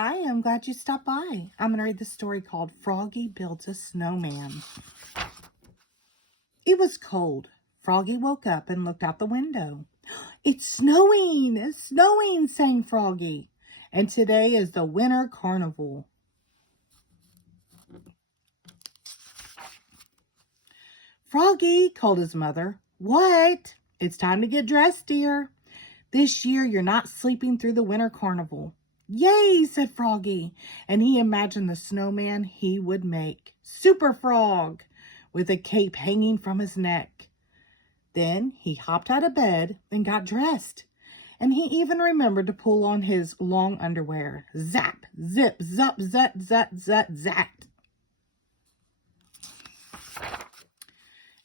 Hi, I'm glad you stopped by. I'm going to read the story called Froggy Builds a Snowman. It was cold. Froggy woke up and looked out the window. It's snowing! It's snowing, sang Froggy. And today is the winter carnival. Froggy, called his mother. What? It's time to get dressed, dear. This year you're not sleeping through the winter carnival. Yay, said Froggy, and he imagined the snowman he would make. Super Frog, with a cape hanging from his neck. Then he hopped out of bed and got dressed. And he even remembered to pull on his long underwear. Zap, zip, zup, zut, zut, zut, zat.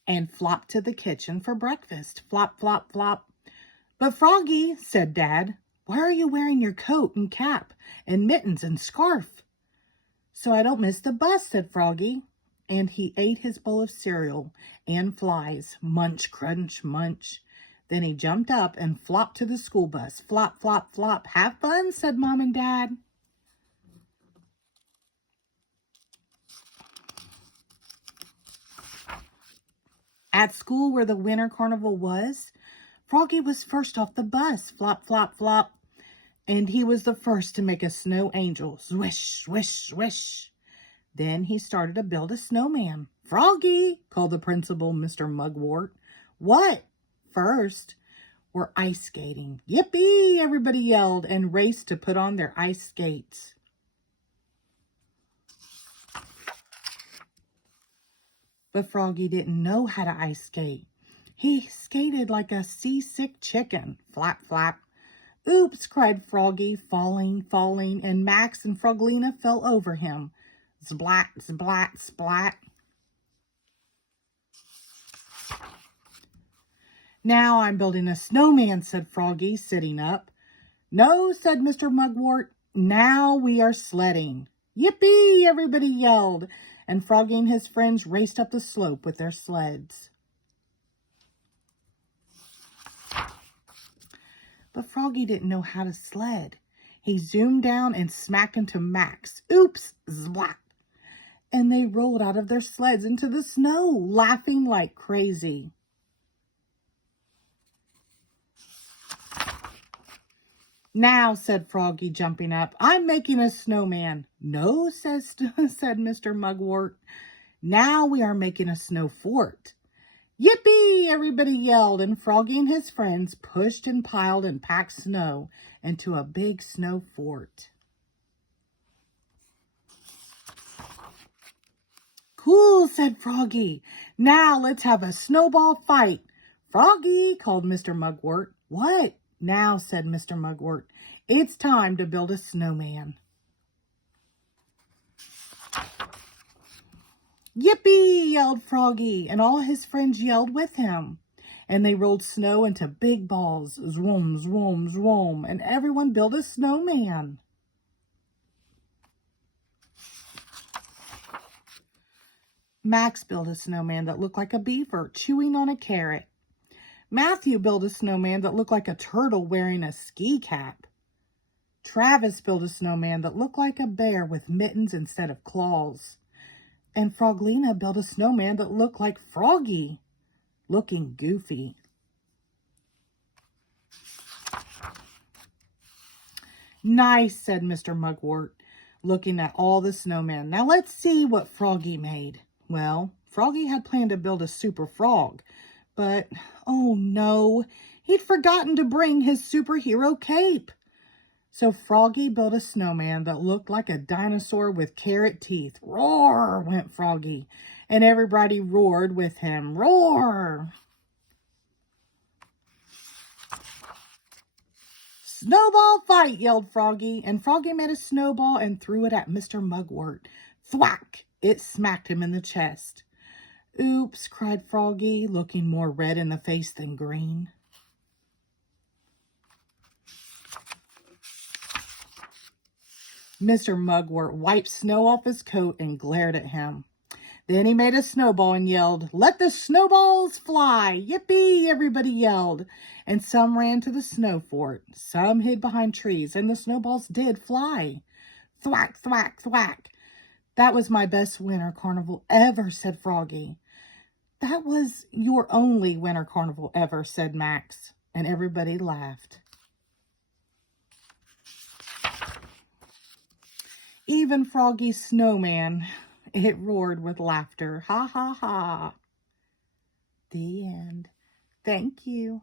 And flopped to the kitchen for breakfast. Flop, flop, flop. But Froggy, said Dad, why are you wearing your coat and cap and mittens and scarf? So I don't miss the bus, said Froggy. And he ate his bowl of cereal and flies. Munch, crunch, munch. Then he jumped up and flopped to the school bus. Flop, flop, flop. Have fun, said Mom and Dad. At school where the winter carnival was, Froggy was first off the bus. Flop, flop, flop. And he was the first to make a snow angel. Swish, swish, swish. Then he started to build a snowman. Froggy, called the principal, Mr. Mugwort. What? First, we're ice skating. Yippee, everybody yelled and raced to put on their ice skates. But Froggy didn't know how to ice skate. He skated like a seasick chicken. Flap, flap. Oops, cried Froggy, falling, and Max and Froglina fell over him. Splat, splat, splat. Now I'm building a snowman, said Froggy, sitting up. No, said Mr. Mugwort. Now we are sledding. Yippee, everybody yelled, and Froggy and his friends raced up the slope with their sleds. But Froggy didn't know how to sled. He zoomed down and smacked into Max. Oops, splat. And they rolled out of their sleds into the snow, laughing like crazy. Now, said Froggy, jumping up, I'm making a snowman. No, said Mr. Mugwort. Now we are making a snow fort. Yippee! Everybody yelled, and Froggy and his friends pushed and piled and packed snow into a big snow fort. Cool, said Froggy. Now let's have a snowball fight. Froggy, called Mr. Mugwort. What? Now, said Mr. Mugwort. It's time to build a snowman. Yippee, yelled Froggy, and all his friends yelled with him. And they rolled snow into big balls, zwoom, zwoom, zwoom, and everyone built a snowman. Max built a snowman that looked like a beaver chewing on a carrot. Matthew built a snowman that looked like a turtle wearing a ski cap. Travis built a snowman that looked like a bear with mittens instead of claws. And Froglina built a snowman that looked like Froggy, looking goofy. Nice, said Mr. Mugwort, looking at all the snowmen. Now let's see what Froggy made. Well, Froggy had planned to build a super frog, but, oh no, he'd forgotten to bring his superhero cape. So Froggy built a snowman that looked like a dinosaur with carrot teeth. Roar, went Froggy, and everybody roared with him. Roar! Snowball fight, yelled Froggy, and Froggy made a snowball and threw it at Mr. Mugwort. Thwack! It smacked him in the chest. Oops, cried Froggy, looking more red in the face than green. Mr. Mugwort wiped snow off his coat and glared at him. Then he made a snowball and yelled, "Let the snowballs fly!" Yippee! Everybody yelled. And some ran to the snow fort. Some hid behind trees, and the snowballs did fly. Thwack, thwack, thwack. That was my best winter carnival ever, said Froggy. That was your only winter carnival ever, said Max. And everybody laughed. Even Froggy's snowman, it roared with laughter. Ha, ha, ha. The end. Thank you.